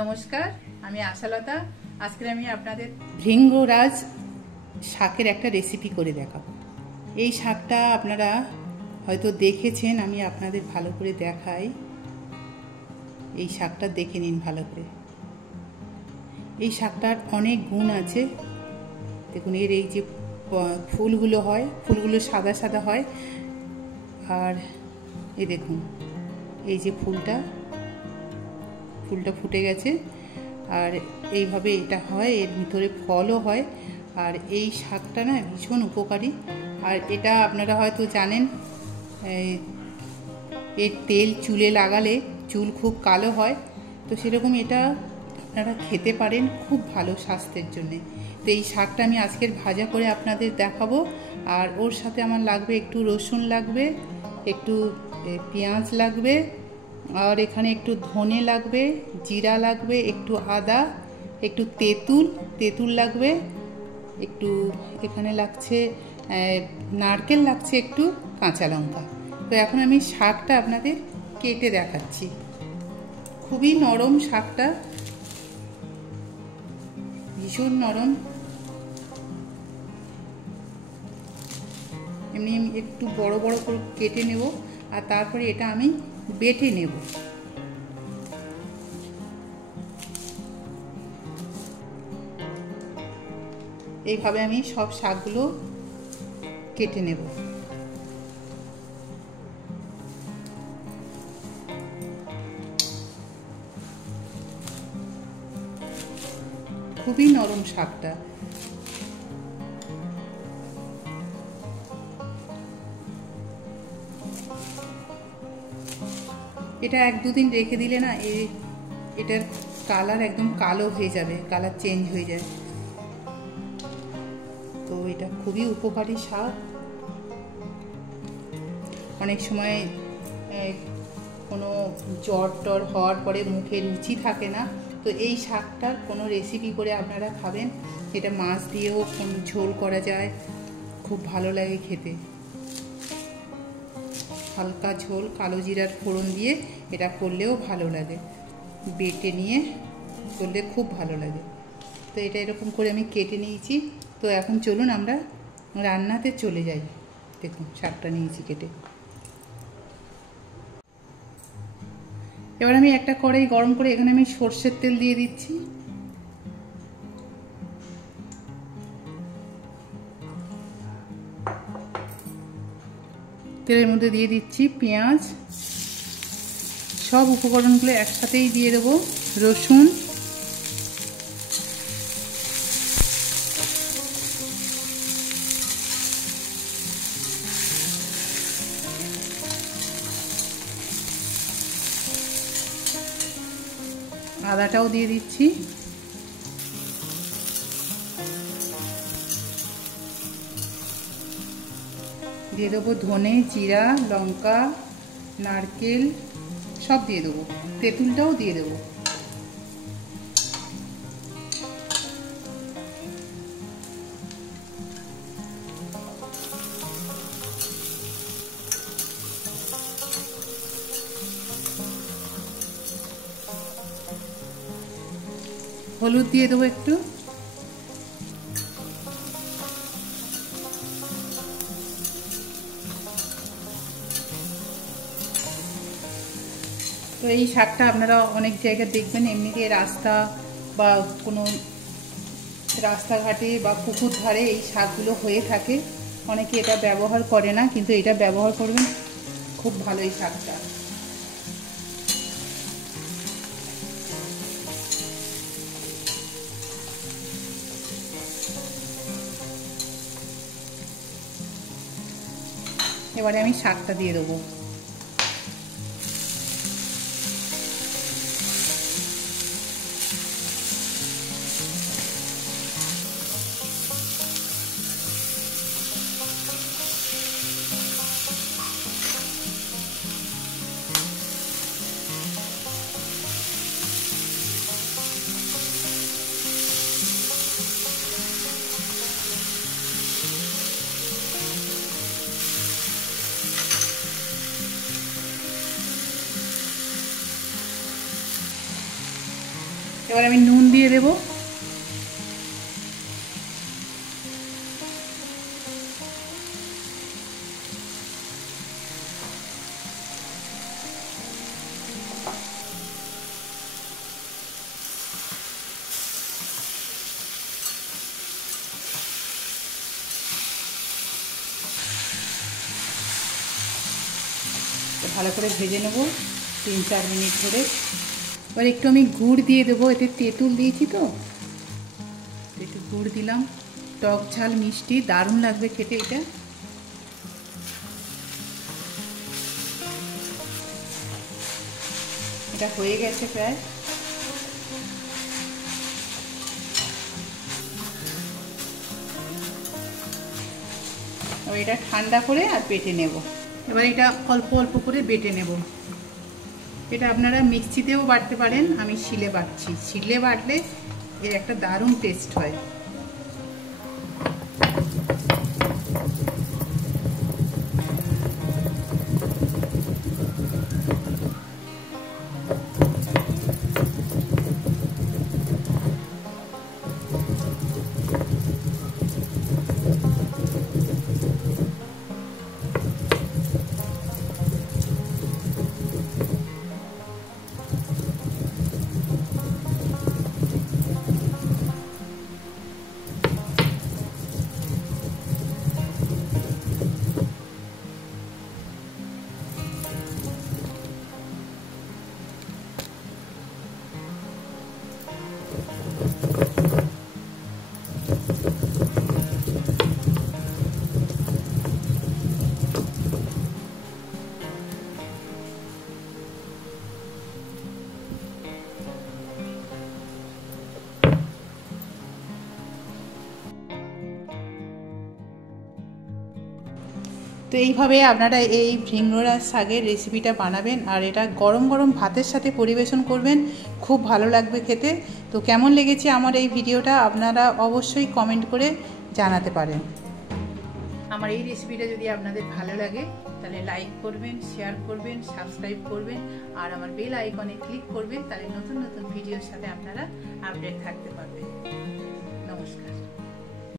নমস্কার, আমি আশালতা। আজকে আমি আপনাদের ভৃঙ্গরাজ শাকের একটা রেসিপি করে দেখাবো। এই শাকটা আপনারা হয়তো দেখেছেন, আমি আপনাদের ভালো করে দেখাই। এই শাকটা দেখে নিন ভালো করে। এই শাকটার অনেক গুণ আছে। দেখুন, এর এই যে ফুলগুলো হয়, ফুলগুলো সাদা সাদা হয়। আর এই দেখুন, এই যে ফুলটা ফুটে গেছে। আর এইভাবে এটা হয়, এর ভিতরে ফলও হয়। আর এই শাকটা না ভীষণ উপকারী। আর এটা আপনারা হয়তো জানেন, এর তেল চুলে লাগালে চুল খুব কালো হয়। তো সেরকম এটা আপনারা খেতে পারেন, খুব ভালো স্বাস্থ্যের জন্যে। তো এই শাকটা আমি আজকের ভাজা করে আপনাদের দেখাবো। আর ওর সাথে আমার লাগবে একটু রসুন লাগবে, একটু পেঁয়াজ লাগবে, আর এখানে একটু ধনে লাগবে, জিরা লাগবে, একটু আদা, একটু তেঁতুল লাগবে, একটু এখানে লাগছে নারকেল লাগছে, একটু কাঁচা লঙ্কা। তো এখন আমি শাকটা আপনাদের কেটে দেখাচ্ছি। খুবই নরম শাকটা, ভীষণ নরম। এমনি আমি একটু বড় বড় করে কেটে নেব, আর তারপরে এটা আমি বেটে নেব। এইভাবে আমি সব শাকগুলো কেটে নেব। খুবই নরম শাকটা। এটা 1-2 দিন রেখে দিলে না এটার কালার একদম কালো হয়ে যাবে, কালার চেঞ্জ হয়ে যায়। তো এটা খুবই উপকারী শাক। অনেক সময় কোনো জ্বর টর হওয়ার পরে মুখে রুচি থাকে না, তো এই শাকটার কোনো রেসিপি করে আপনারা খাবেন। এটা মাছ দিয়েও ঝোল করা যায়, খুব ভালো লাগে খেতে। হালকা ঝোল কালো জিরার ফোড়ন দিয়ে এটা করলেও ভালো লাগে, বেটে নিয়ে করলে খুব ভালো লাগে। তো এটা এরকম করে আমি কেটে নিয়েছি। তো এখন চলুন আমরা রান্নাতে চলে যাই। দেখুন, শাকটা নিয়েছি কেটে। এবার আমি একটা কড়াই গরম করে এখানে আমি সর্ষের তেল দিয়ে দিচ্ছি। তেলের মধ্যে দিয়ে দিচ্ছি পেঁয়াজ, সব উপকরণগুলো একসাথেই দিয়ে দেবো। রসুন, আদাটাও দিয়ে দিচ্ছি। দিয়ে দেবো ধনে, জিরা, লঙ্কা, নারকেল সব দিয়ে দেবো, তেঁতুলটাও দিয়ে দেবো। হলুদ দিয়ে দেবো একটু। তো এই শাকটা আপনারা অনেক জায়গায় দেখবেন, এমনিতে রাস্তা বা কোনো রাস্তাঘাটে বা পুকুর ধারে এই শাকগুলো হয়ে থাকে। অনেকে এটা ব্যবহার করে না, কিন্তু এটা ব্যবহার করবেন, খুব ভালো এই শাকটা। এবারে আমি শাকটা দিয়ে দেবো। এবার আমি নুন দিয়ে দেব। ভালো করে ভেজে নেব 3-4 মিনিট ধরে। এবার একটু আমি গুড় দিয়ে দেবো, এতে তেঁতুল দিয়েছি তো একটু গুড় দিলাম। টক ঝাল মিষ্টি দারুণ লাগবে খেতে এটা। এটা হয়ে গেছে প্রায়। এবার এটা ঠান্ডা করে আর বেটে নেব। এবার এটা অল্প অল্প করে বেটে নেব। এটা আপনারা মিক্সিতেও বাটতে পারেন, আমি শিলে বাটছি। শিলে বাটলে এর একটা দারুণ টেস্ট হয়। তো এইভাবে আপনারা এই ভ্রিংনোড়া শাকের রেসিপিটা বানাবেন, আর এটা গরম গরম ভাতের সাথে পরিবেশন করবেন, খুব ভালো লাগবে খেতে। তো কেমন লেগেছে আমার এই ভিডিওটা আপনারা অবশ্যই কমেন্ট করে জানাতে পারেন। আমার এই রেসিপিটা যদি আপনাদের ভালো লাগে তাহলে লাইক করবেন, শেয়ার করবেন, সাবস্ক্রাইব করবেন, আর আমার বেল আইকনে ক্লিক করবেন, তাহলে নতুন নতুন ভিডিওর সাথে আপনারা আপডেট থাকতে পারবেন। নমস্কার।